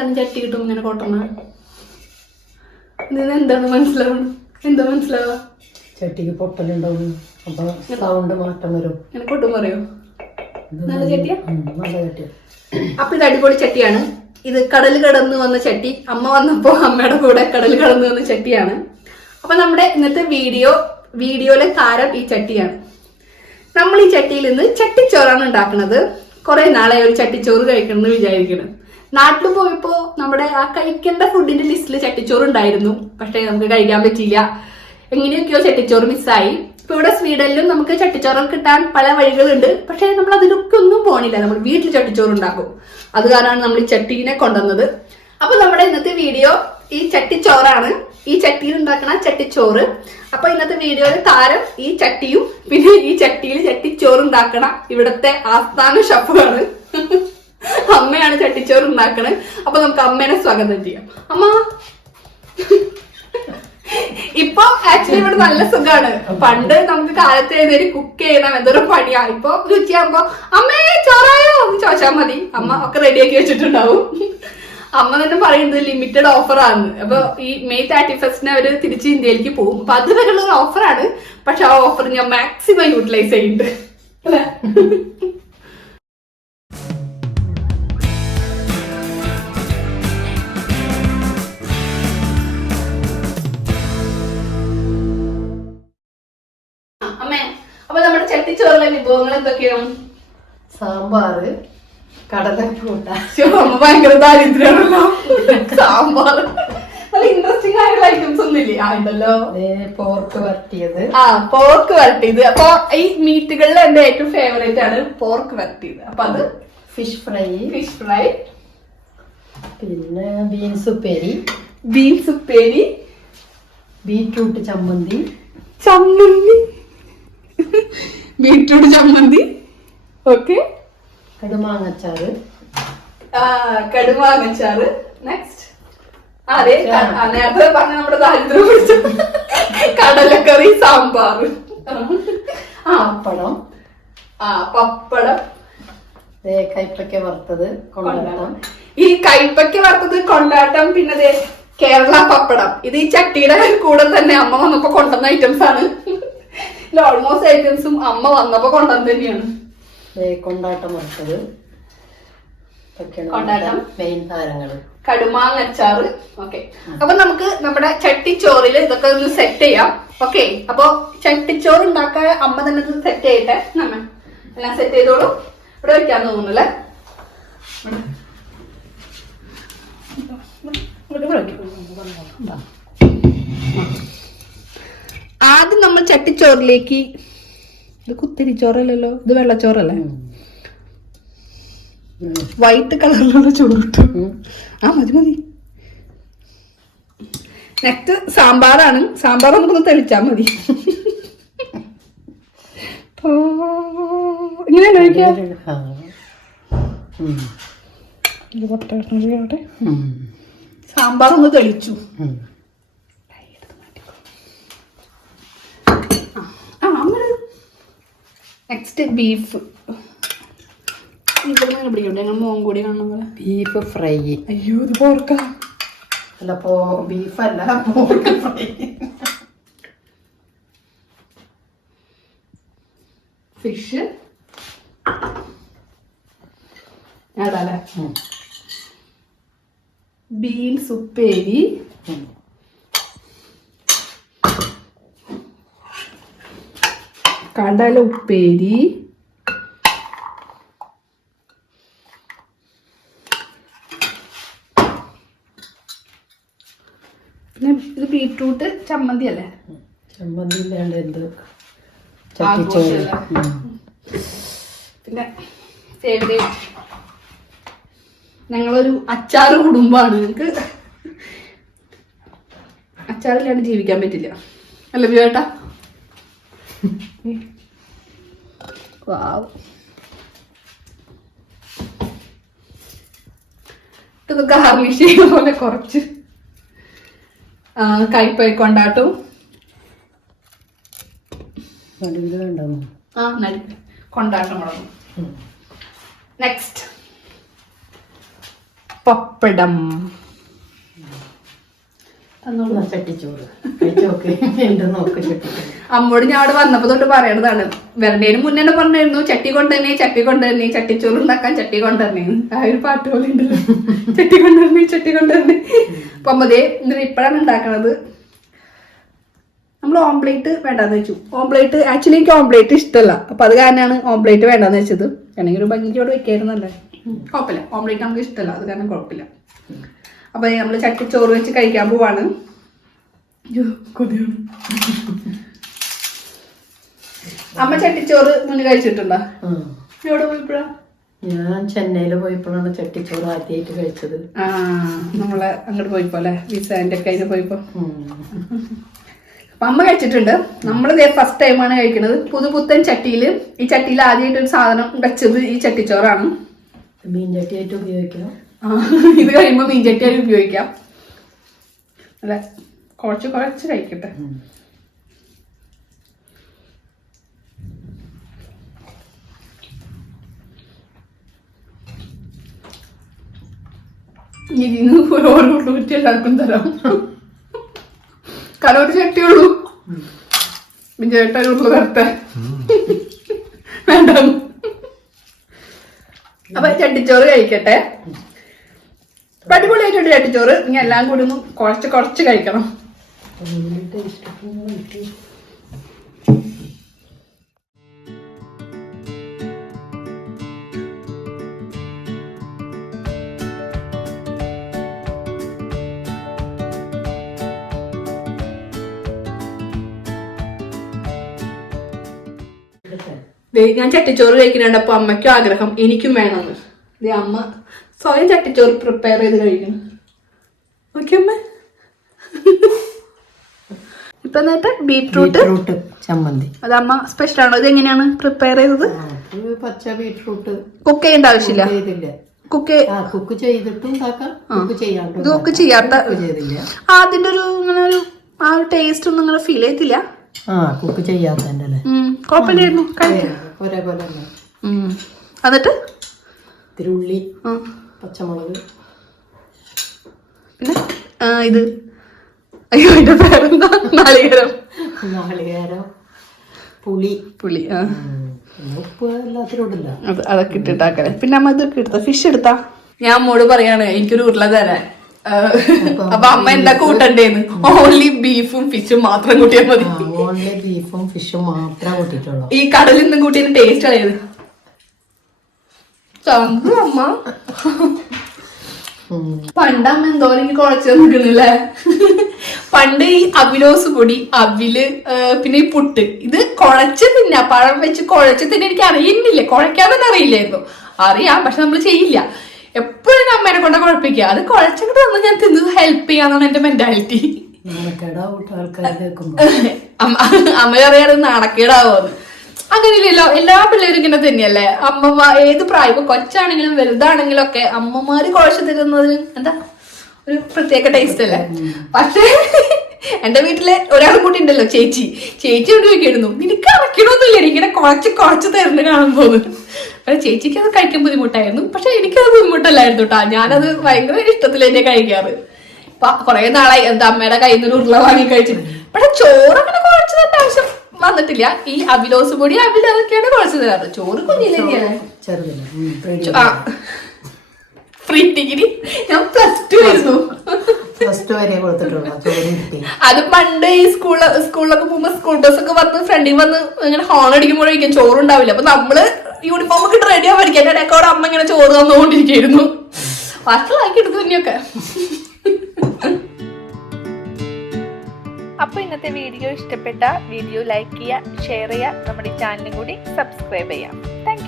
എന്താണ് ചട്ടി കിട്ടും ഇങ്ങനെ കൊട്ടണ? ഇതിന് എന്താണ് മനസ്സിലാവണം? എന്താ മനസ്സിലാവുക? ചട്ടിക്ക് പൊട്ടലുണ്ടാവും, അപ്പൊ സൗണ്ട് മാറ്റം വരും. ഇങ്ങനെ കൊട്ടും പറയോ? നല്ല ചട്ടിയാ? നല്ല ചട്ടിയാ. അപ്പൊ ഇത് അടിപൊളി ചട്ടിയാണ്. ഇത് കടൽ കടന്ന് വന്ന ചട്ടി. അമ്മ വന്നപ്പോ അമ്മയുടെ കൂടെ കടൽ കടന്ന് വന്ന ചട്ടിയാണ്. അപ്പൊ നമ്മുടെ ഇന്നത്തെ വീഡിയോയിലെ താരം ഈ ചട്ടിയാണ്. നമ്മൾ ഈ ചട്ടിയിൽ നിന്ന് ചട്ടിച്ചോറാണ് ഉണ്ടാക്കുന്നത്. കുറെ നാളെ ഒരു ചട്ടിച്ചോറ് കഴിക്കണം എന്ന് വിചാരിക്കണം. നാട്ടിൽ പോയപ്പോ നമ്മുടെ ആ കഴിക്കേണ്ട ഫുഡിന്റെ ലിസ്റ്റിൽ ചട്ടിച്ചോറ് ഉണ്ടായിരുന്നു. പക്ഷെ നമുക്ക് കഴിക്കാൻ പറ്റിയില്ല. എങ്ങനെയൊക്കെയോ ചട്ടിച്ചോറ് മിസ്സായി. ഇപ്പൊ ഇവിടെ സ്വീഡനിലും നമുക്ക് ചട്ടിച്ചോറ് കിട്ടാൻ പല വഴികളുണ്ട്. പക്ഷെ നമ്മൾ അതിലൊക്കെ ഒന്നും പോണില്ല. നമ്മൾ വീട്ടിൽ ചട്ടിച്ചോറ് ഉണ്ടാക്കും. അത് കാരണമാണ് നമ്മൾ ഈ ചട്ടീനെ കൊണ്ടുവന്നത്. അപ്പൊ നമ്മുടെ ഇന്നത്തെ വീഡിയോ ഈ ചട്ടിച്ചോറാണ്. ഈ ചട്ടിയിൽ ഉണ്ടാക്കണ ചട്ടിച്ചോറ്. അപ്പൊ ഇന്നത്തെ വീഡിയോയിൽ താരം ഈ ചട്ടിയും പിന്നെ ഈ ചട്ടിയിൽ ചട്ടിച്ചോറ് ഉണ്ടാക്കണ ഇവിടത്തെ ആസ്ഥാന ഷെഫാണ്. അമ്മയാണ് ചട്ടിച്ചോറ് ഉണ്ടാക്കണത്. അപ്പൊ നമുക്ക് അമ്മേനെ സ്വാഗതം ചെയ്യാം. അമ്മ ഇപ്പൊ ആക്ച്വലി ഇവിടെ നല്ല സുഖാണ്. പണ്ട് നമുക്ക് കാലത്ത് എഴുന്നേരി കുക്ക് ചെയ്യണം, എന്തൊരു പണിയാ. ഇപ്പൊ രുചിയാകുമ്പോ അമ്മേ ചോറായോ എന്ന് ചോദിച്ചാൽ മതി, അമ്മ ഒക്കെ റെഡിയാക്കി വെച്ചിട്ടുണ്ടാവും. അമ്മ തന്നെ പറയുന്നത് ലിമിറ്റഡ് ഓഫറാണ്. അപ്പൊ ഈ മെയ് 31 അവര് തിരിച്ച് ഇന്ത്യയിലേക്ക് പോകും. അപ്പൊ അതുവരെയുള്ള ഒരു ഓഫറാണ്. പക്ഷെ ആ ഓഫർ ഞാൻ മാക്സിമം യൂട്ടിലൈസ് ചെയ്യുന്നുണ്ട് അല്ലെ? അമ്മേ, അപ്പൊ നമ്മുടെ ചട്ടിച്ചോറിലെ വിഭവങ്ങൾ എന്തൊക്കെയാണ്? സാമ്പാറ്, കടലക്കൂട്ട. അമ്മ ഭയങ്കര ദാരിദ്ര്യമാണല്ലോ. സാമ്പാർ നല്ല ഇൻട്രസ്റ്റിംഗ് ആയിട്ടുള്ള ഐറ്റംസ് ഒന്നും ഇല്ലേ? ഉണ്ടല്ലോ. പോർക്ക് വരട്ടിയത്. പോർക്ക് വരട്ടിയത്. അപ്പൊ ഈ മീറ്റുകളിൽ എന്റെ ഏറ്റവും ഫേവറേറ്റ് ആണ് പോർക്ക് വരട്ടിയത്. അപ്പൊ അത് ഫിഷ് ഫ്രൈ. പിന്നെ ബീൻസ് ഉപ്പേരി. ബീറ്റ്റൂട്ട് ചമ്മന്തി. ബീറ്റ്റൂട്ട് ചമ്മന്തി. ഓക്കെ. കടുമാങ്ങച്ചാറ്. നെക്സ്റ്റ് അതെ നേരത്തെ പറഞ്ഞ നമ്മുടെ ദാരിദ്ര്യം പിടിച്ച കടലക്കറി, സാമ്പാർ, പപ്പടം. പപ്പടം, കൈപ്പക്ക വറുത്തത്, കൊണ്ടാട്ടം. ഈ കൈപ്പക്ക വറുത്തത്, കൊണ്ടാട്ടം, പിന്നെ കേരള പപ്പടം. ഇത് ഈ ചട്ടിയുടെ കൂടെ തന്നെ അമ്മ വന്നപ്പോ കൊണ്ടുവന്ന ഐറ്റംസ് ആണ്. ഓൾമോസ്റ്റ് ഐറ്റംസും അമ്മ വന്നപ്പോ കൊണ്ടുവന്ന തന്നെയാണ്. കൊണ്ടാട്ടം വറുത്തത്, മെയിൻ താരങ്ങള്. കടുമാങ്ങച്ചാറ്. ഓക്കെ. അപ്പൊ നമുക്ക് നമ്മുടെ ചട്ടിച്ചോറിൽ ഇതൊക്കെ ഒന്ന് സെറ്റ് ചെയ്യാം. ഓക്കെ. അപ്പൊ ചട്ടിച്ചോറ് ഉണ്ടാക്കാൻ അമ്മ തന്നെ സെറ്റ് ചെയ്യട്ടെ. നമ്മ എല്ലാം സെറ്റ് ചെയ്തോളൂ. ഇവിടെ വെക്കാൻ തോന്നുന്നല്ലേ? ആദ്യം നമ്മൾ ചട്ടിച്ചോറിലേക്ക്, ഇത് കുത്തിരിച്ചോറല്ലല്ലോ, ഇത് വെള്ളച്ചോറല്ലേ? വൈറ്റ് കളറിലുള്ള ചോറ് കിട്ടും. മതി. നെക്സ്റ്റ് സാമ്പാറാണ്. സാമ്പാർ നമുക്കൊന്ന് തെളിച്ചാ മതി. ഇങ്ങനെ സാമ്പാർ ഒന്ന് തെളിച്ചു. Next beef. Beef fry. അയ്യോ, ഇത് പോർക്ക. അല്ല, ബീഫല്ല, പോർക്ക് ഫ്രൈ. ഫിഷ് അതല്ലേ? ബീൻസ് ഉപ്പേരി, കടല ഉപ്പേരി, പിന്നെ ഇത് ബീറ്റ്റൂട്ട് ചമ്മന്തി അല്ലേ? ചമ്മന്തി ഇല്ലാണ്ട് എന്ത്? പിന്നെ ഫേവറേറ്റ്, ഞങ്ങളൊരു അച്ചാറ് കുടുംബമാണ്. ഞങ്ങൾക്ക് അച്ചാറില്ലാണ്ട് ജീവിക്കാൻ പറ്റില്ല അല്ല ബിയേട്ടാ? ഇതൊക്കെ ഗാർണിഷ് ചെയ്യുന്ന പോലെ കുറച്ച് കൈപ്പഴ കൊണ്ടാട്ടും കൊണ്ടാട്ടം മുളകും. നെക്സ്റ്റ് പപ്പടം. ചട്ടിച്ചോറ് കഴിച്ചോക്കെ നോക്ക് ചട്ടിച്ചോറ്. അമ്മോട് ഞാൻ അവിടെ വന്നപ്പോ തൊട്ട് പറയണതാണ്, വരണേന് മുന്നേ തന്നെ പറഞ്ഞിരുന്നു ചട്ടി കൊണ്ടുതന്നെ ചട്ടിച്ചോറ് ഉണ്ടാക്കാൻ ചട്ടി കൊണ്ടുതന്നെ. ആ ഒരു പാട്ട് പോലെ ഉണ്ടല്ലോ, ചട്ടി കൊണ്ടുതന്നെ. അപ്പൊ അമ്മതേ ഇപ്പോഴാണ് ഉണ്ടാക്കണത്. നമ്മൾ ഓംപ്ലേറ്റ് വേണ്ടാന്ന് വെച്ചു. ഓംപ്ലേറ്റ് ആക്ച്വലി എനിക്ക് ഓംപ്ലേറ്റ് ഇഷ്ടമല്ല, അപ്പൊ അത് കാരണമാണ് ഓംപ്ലേറ്റ് വേണ്ടാന്ന് വെച്ചത്. ആണെങ്കിൽ ഒരു ഭംഗിയോട് വെക്കായിരുന്നല്ലേ, കുഴപ്പമില്ല. ഓംപ്ലേറ്റ് നമുക്ക് ഇഷ്ടമല്ല, അത് കാരണം കുഴപ്പമില്ല. അപ്പൊ നമ്മള് ചട്ടിച്ചോറ് വെച്ച് കഴിക്കാൻ പോവാണ്. അമ്മ ചട്ടിച്ചോറ് മുന്നേ കഴിച്ചിട്ടുണ്ടോ? എവിടെ പോയപ്പോഴാ? ഞാൻ ചെന്നൈയില് പോയപ്പോഴാണ് ചട്ടിച്ചോറ് ആദ്യമായിട്ട് കഴിച്ചത്. നമ്മളെ അങ്ങോട്ട് പോയപ്പോ അല്ലെ, വിസാന്റെ ഒക്കെ അതിന് പോയപ്പോ. അപ്പൊ അമ്മ കഴിച്ചിട്ടുണ്ട്. നമ്മളിതേ ഫസ്റ്റ് ടൈമാണ് കഴിക്കുന്നത് പുതുപുത്തൻ ചട്ടിയില്. ഈ ചട്ടിയിൽ ആദ്യമായിട്ട് ഒരു സാധനം വെച്ചത് ഈ ചട്ടിച്ചോറാണ്. മീൻ ചട്ടിയായിട്ട് ഉപയോഗിക്കണം. ഇത് കഴിയുമ്പോ മീൻചട്ടിയായി ഉപയോഗിക്കാം. അല്ലെ, കുറച്ച് കഴിക്കട്ടെ. ഇതിന് ഓരോ കുറ്റി എല്ലാവർക്കും തരാം. കാരണം ഒരു ചട്ടിയുള്ളൂ, മീൻചേട്ടനുള്ള തരട്ടെ വേണ്ട. അപ്പൊ ചട്ടിച്ചോറ് കഴിക്കട്ടെ. അടിപൊളിയായിട്ടുണ്ട് ചട്ടിച്ചോറ്. ഇനി എല്ലാം കൂടി ഒന്ന് കുറച്ച് കഴിക്കണം. ഞാൻ ചട്ടിച്ചോറ് കഴിക്കുന്നുണ്ടപ്പോ അമ്മയ്ക്കും ആഗ്രഹം എനിക്കും വേണമെന്ന്. അമ്മ സ്വയം ചട്ടിച്ചോറ് പ്രിപ്പയർ ചെയ്ത് കഴിക്കണം. ഓക്കെ അമ്മ. ഇപ്പൊ എന്നിട്ട് ബീട്രൂട്ട് ചമ്മന്തി അത് അമ്മ സ്പെഷ്യൽ ആണോ? ഇത് എങ്ങനെയാണ് പ്രിപ്പയർ ചെയ്തത്? പച്ച ബീട്രൂട്ട് കുക്ക് ചെയ്യേണ്ട ആവശ്യമില്ല. കുക്ക് ചെയ്തിട്ടും കുക്ക് ചെയ്യാത്ത അതിന്റെ ഒരു ഇങ്ങനെ ഒരു ആ ഒരു ടേസ്റ്റ് ഒന്നും നിങ്ങൾ ഫീൽ ചെയ്തില്ല? കുക്ക് ചെയ്യാത്തല്ലേ, കുഴപ്പമില്ലായിരുന്നു. എന്നിട്ട് തിരുള്ളി, പച്ചമുളക്, പിന്നെ ഇത് അയ്യോ അതിന്റെ പേരെന്താ, നാളികേരം, പുളി ഉപ്പ് എല്ലാത്തിനും ഇടില്ല. അതൊക്കെ ഇട്ടിട്ടാക്കല്ലേ. പിന്നെ അമ്മ ഇതൊക്കെ എടുത്ത ഫിഷ് എടുത്താ. ഞാൻ അമ്മോട് പറയാണ് എനിക്കൊരു ഉരുള തരാൻ. അപ്പൊ അമ്മ എന്താ കൂട്ടണ്ടേന്ന്? ഓൺലി ബീഫും ഫിഷും മാത്രം കൂട്ടിയാൽ മതി. ഓൺലി ബീഫും ഫിഷും മാത്രമേ കൂട്ടിയിട്ടുള്ളൂ. ഈ കടലിൽ നിന്നും കൂട്ടിയ ടേസ്റ്റ് കളയത് അമ്മ. പണ്ട് അമ്മ എന്തോരം കുഴച്ച് നിൽക്കുന്നില്ലേ. പണ്ട് ഈ അവിലോസ് പൊടി, അവില്, പിന്നെ ഈ പുട്ട്, ഇത് കുഴച്ച് തിന്നാ, പഴം വെച്ച് കുഴച്ച് തിന്നെ. എനിക്ക് അറിയുന്നില്ലേ, കുഴക്കാൻ തന്നെ അറിയില്ലായിരുന്നു. അറിയാം, പക്ഷെ നമ്മൾ ചെയ്യില്ല. എപ്പോഴും അമ്മേനെ കൊണ്ട് കുഴപ്പിക്കുക. അത് കുഴച്ചൊക്കെ തന്നു ഞാൻ തിന്നത് ഹെൽപ്പ് ചെയ്യാന്നാണ് എന്റെ മെന്റാലിറ്റി. അമ്മ അറിയാതെ നാണക്കേടാവോന്ന്. അങ്ങനെയില്ലല്ലോ, എല്ലാ പിള്ളേരും ഇങ്ങനെ തന്നെയല്ലേ. അമ്മ ഏത് പ്രായം, ഇപ്പൊ കൊച്ചാണെങ്കിലും വലുതാണെങ്കിലും ഒക്കെ അമ്മമാര് കുഴച്ച് തരുന്നതിന് എന്താ ഒരു പ്രത്യേക ടേസ്റ്റ് അല്ലേ. പക്ഷേ എന്റെ വീട്ടിലെ ഒരാൾ കൂട്ടി ഉണ്ടല്ലോ, ചേച്ചി കൊണ്ട് ചോദിക്കായിരുന്നു, നിനക്ക് അറക്കണമൊന്നുമില്ല ഇങ്ങനെ കുഴച്ച് തരുന്ന കാണുമ്പോ. ചേച്ചിക്ക് അത് കഴിക്കാൻ ബുദ്ധിമുട്ടായിരുന്നു, പക്ഷെ എനിക്കത് ബുദ്ധിമുട്ടല്ലായിരുന്നു കേട്ടാ. ഞാനത് ഭയങ്കര ഇഷ്ടത്തിൽ തന്നെ കഴിക്കാറ്. കൊറേ നാളായി എന്താ അമ്മയുടെ കയ്യിൽ നിന്ന് ഉരുള വാങ്ങി കഴിച്ചിട്ട്. പക്ഷെ ചോറ് അങ്ങനെ കുഴച്ച് തരേണ്ട ആവശ്യം വന്നിട്ടില്ല. ഈ അവിലോസ് പൊടി, അവിൽ, അതൊക്കെയാണ് കുഴച്ച് തരാറ്. ചോറ് കുഞ്ഞില്ലേ ഫ്രീ ഡിഗ്രി ഞാൻ +2 ആയിരുന്നു. അത് പണ്ട് ഈ സ്കൂളിലൊക്കെ പോകുമ്പോ സ്കൂൾ ബസ്സൊക്കെ വന്ന് ഫ്രണ്ടിൽ വന്ന് ഇങ്ങനെ ഹോൺ അടിക്കുമ്പോഴേക്കും ചോറുണ്ടാവില്ല. അപ്പൊ നമ്മള് യൂണിഫോം ഒക്കെ ഇട്ട് റെഡി ആവാൻ പഠിക്കാൻ ഇടയ്ക്കോടെ അമ്മ ഇങ്ങനെ ചോറ് തന്നുകൊണ്ടിരിക്കുന്നു. വഷളാക്കി എടുത്തു തന്നെയൊക്കെ. അപ്പൊ ഇന്നത്തെ വീഡിയോ ഇഷ്ടപ്പെട്ട വീഡിയോ ലൈക്ക് ചെയ്യുക, ഷെയർ ചെയ്യുക, നമ്മുടെ ചാനലും കൂടി സബ്സ്ക്രൈബ് ചെയ്യാം. താങ്ക്